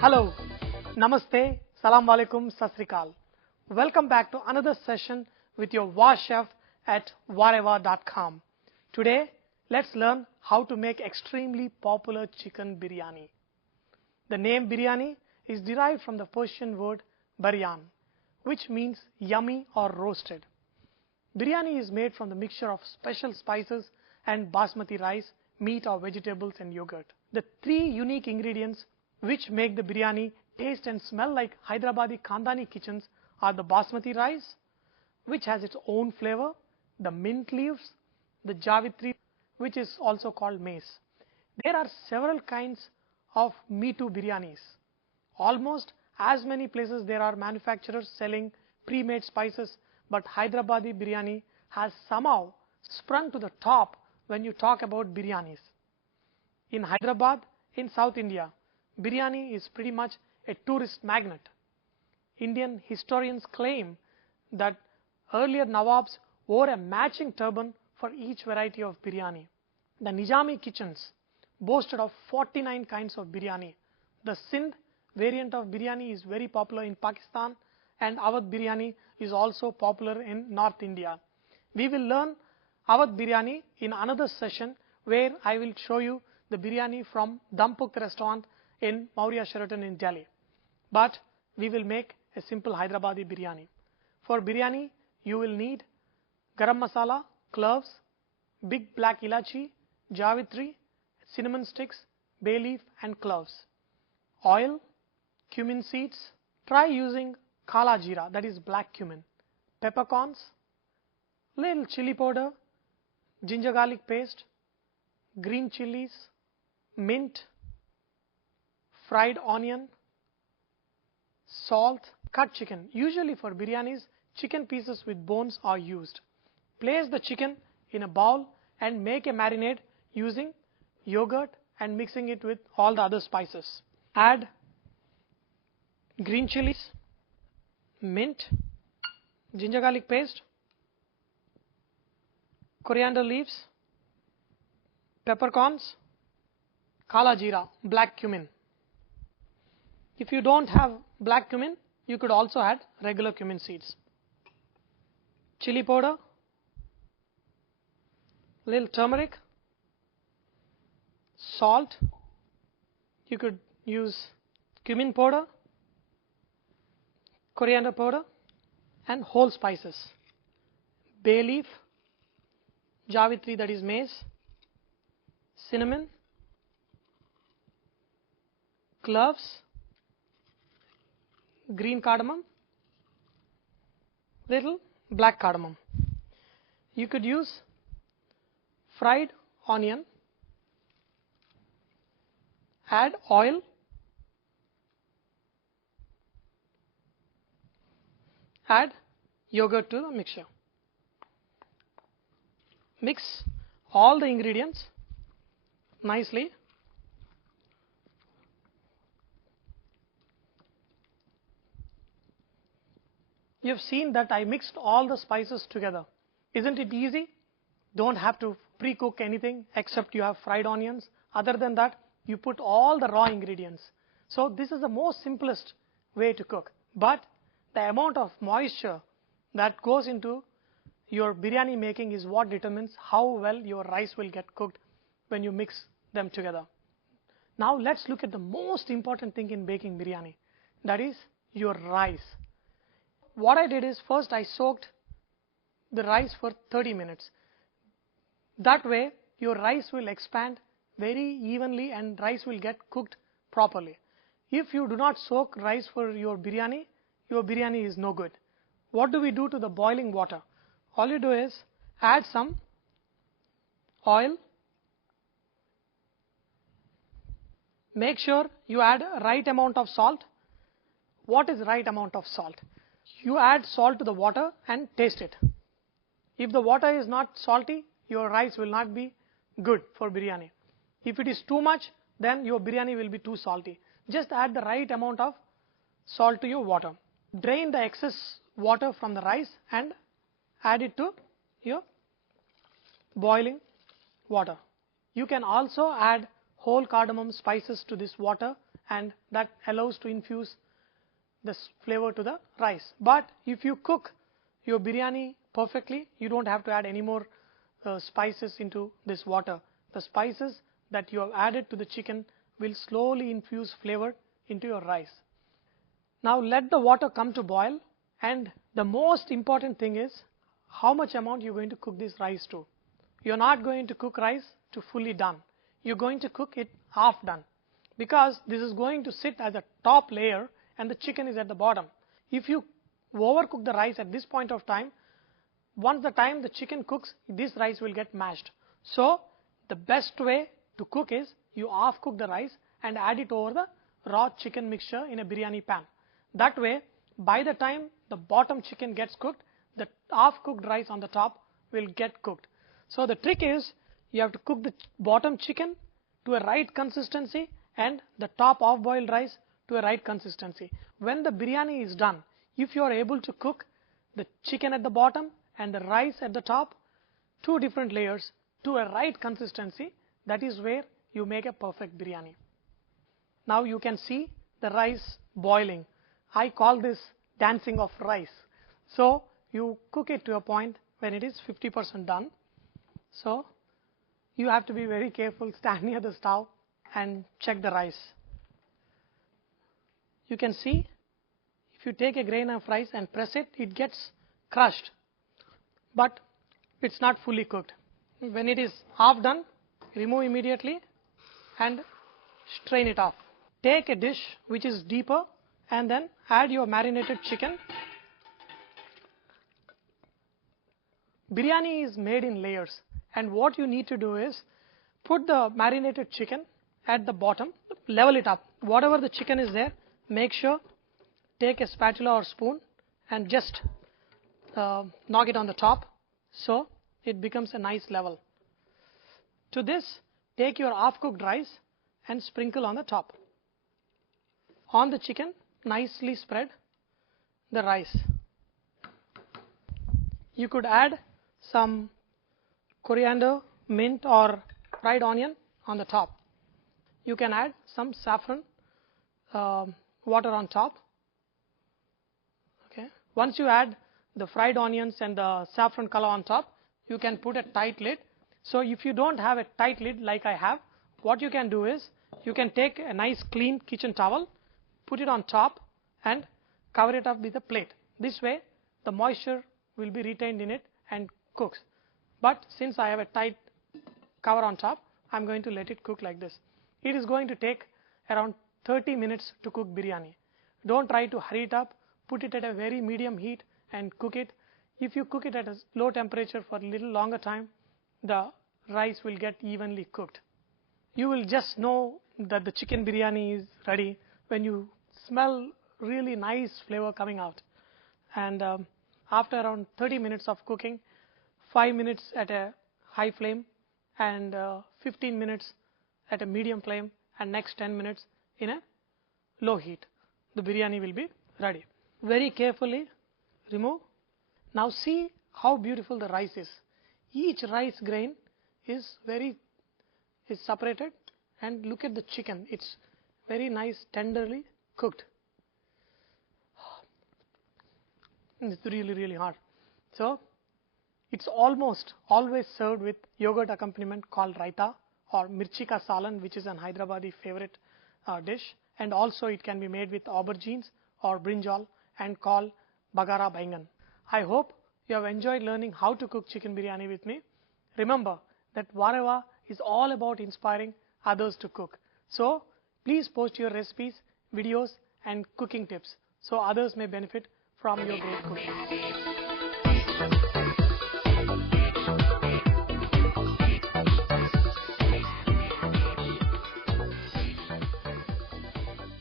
Hello, Namaste, Salam Alaikum, Sat Sri Akal. Welcome back to another session with your VahChef at whatever.com. Today, let's learn how to make extremely popular chicken biryani. The name biryani is derived from the Persian word baryan, which means yummy or roasted. Biryani is made from the mixture of special spices and basmati rice, meat or vegetables and yogurt. The three unique ingredients which make the biryani taste and smell like Hyderabadi Khandani kitchens are the basmati rice, which has its own flavor, the mint leaves, the javeri, which is also called mace. There are several kinds of Me Too biryanis. Almost as many places there are manufacturers selling pre-made spices, but Hyderabadi biryani has somehow sprung to the top when you talk about biryanis. In Hyderabad, in South India, biryani is pretty much a tourist magnet. Indian historians claim that earlier Nawabs wore a matching turban for each variety of biryani. The Nizami kitchens boasted of 49 kinds of biryani. The Sindh variant of biryani is very popular in Pakistan, and Awadh biryani is also popular in North India. We will learn Awadh biryani in another session where I will show you the biryani from Dampuk restaurant in Maurya Sheraton in Delhi. But we will make a simple Hyderabadi biryani. For biryani, you will need garamasala, cloves, big black ilachi, javeri, cinnamon sticks, bay leaf and cloves, oil, cumin seeds. Try using kala jeera, that is black cumin, peppercorns, little chili powder, ginger garlic paste, green chillies, mint, fried onion, salt, cut chicken. Usually for biryanis, chicken pieces with bones are used. Place the chicken in a bowl and make a marinade using yogurt and mixing it with all the other spices. Add green chilies, mint, ginger garlic paste, coriander leaves, peppercorns, kala jeera, black cumin. If you don't have black cumin, you could also add regular cumin seeds. Chili powder, little turmeric, salt, you could use cumin powder, coriander powder and whole spices. Bay leaf, javeri, that is mace, cinnamon, cloves, green cardamom, little black cardamom. You could use fried onion, add oil, add yogurt to the mixture. Mix all the ingredients nicely. You have seen that I mixed all the spices together. Isn't it easy? Don't have to pre-cook anything except you have fried onions. Other than that, you put all the raw ingredients. So this is the most simplest way to cook. But the amount of moisture that goes into your biryani making is what determines how well your rice will get cooked when you mix them together. Now let's look at the most important thing in baking biryani. That is your rice. What I did is first I soaked the rice for 30 minutes. That way your rice will expand very evenly and rice will get cooked properly. If you do not soak rice for your biryani is no good. What do we do to the boiling water? All you do is add some oil. Make sure you add right amount of salt. What is right amount of salt? You add salt to the water and taste it. If the water is not salty, your rice will not be good for biryani. If it is too much, then your biryani will be too salty. Just add the right amount of salt to your water. Drain the excess water from the rice and add it to your boiling water. You can also add whole cardamom spices to this water, and that allows to infuse this flavor to the rice. But if you cook your biryani perfectly, you don't have to add any more spices into this water. The spices that you have added to the chicken will slowly infuse flavor into your rice. Now let the water come to boil, and the most important thing is how much amount you're going to cook this rice to. You're not going to cook rice to fully done. You're going to cook it half done, because this is going to sit as a top layer and the chicken is at the bottom. If you overcook the rice at this point of time, once the time the chicken cooks, this rice will get mashed. So the best way to cook is you half cook the rice and add it over the raw chicken mixture in a biryani pan. That way, by the time the bottom chicken gets cooked, the half cooked rice on the top will get cooked. So the trick is you have to cook the bottom chicken to a right consistency and the top half boiled rice to a right consistency. When the biryani is done, if you are able to cook the chicken at the bottom and the rice at the top, two different layers to a right consistency, that is where you make a perfect biryani. Now you can see the rice boiling. I call this dancing of rice. So you cook it to a point when it is 50% done. So you have to be very careful, stand near the stove and check the rice. You can see if you take a grain of rice and press it, it gets crushed, but it's not fully cooked. When it is half done, remove immediately and strain it off. Take a dish which is deeper and then add your marinated chicken. Biryani is made in layers, and what you need to do is put the marinated chicken at the bottom, level it up. Whatever the chicken is there, make sure take a spatula or spoon and just knock it on the top so it becomes a nice level. To this, take your half cooked rice and sprinkle on the top. On the chicken, nicely spread the rice. You could add some coriander, mint or fried onion on the top. You can add some saffron water on top. Okay. Once you add the fried onions and the saffron color on top, you can put a tight lid. So if you don't have a tight lid like I have, what you can do is you can take a nice clean kitchen towel, put it on top and cover it up with a plate. This way the moisture will be retained in it and cooks. But since I have a tight cover on top, I'm going to let it cook like this. It is going to take around 30 minutes to cook biryani. Don't try to hurry it up. Put it at a very medium heat and cook it. If you cook it at a low temperature for a little longer time, the rice will get evenly cooked. You will just know that the chicken biryani is ready when you smell really nice flavor coming out. And after around 30 minutes of cooking, 5 minutes at a high flame and 15 minutes at a medium flame and next 10 minutes in a low heat, the biryani will be ready. Very carefully remove. Now see how beautiful the rice is. Each rice grain is separated, and look at the chicken. It's very nice, tenderly cooked. It's really hard. So it's almost always served with yogurt accompaniment called raita or mirchi ka salan, which is an Hyderabadi favorite dish, and also it can be made with aubergines or brinjal and called bagara baingan. I hope you have enjoyed learning how to cook chicken biryani with me. Remember that VahChef is all about inspiring others to cook. So please post your recipes, videos and cooking tips so others may benefit from your great cooking.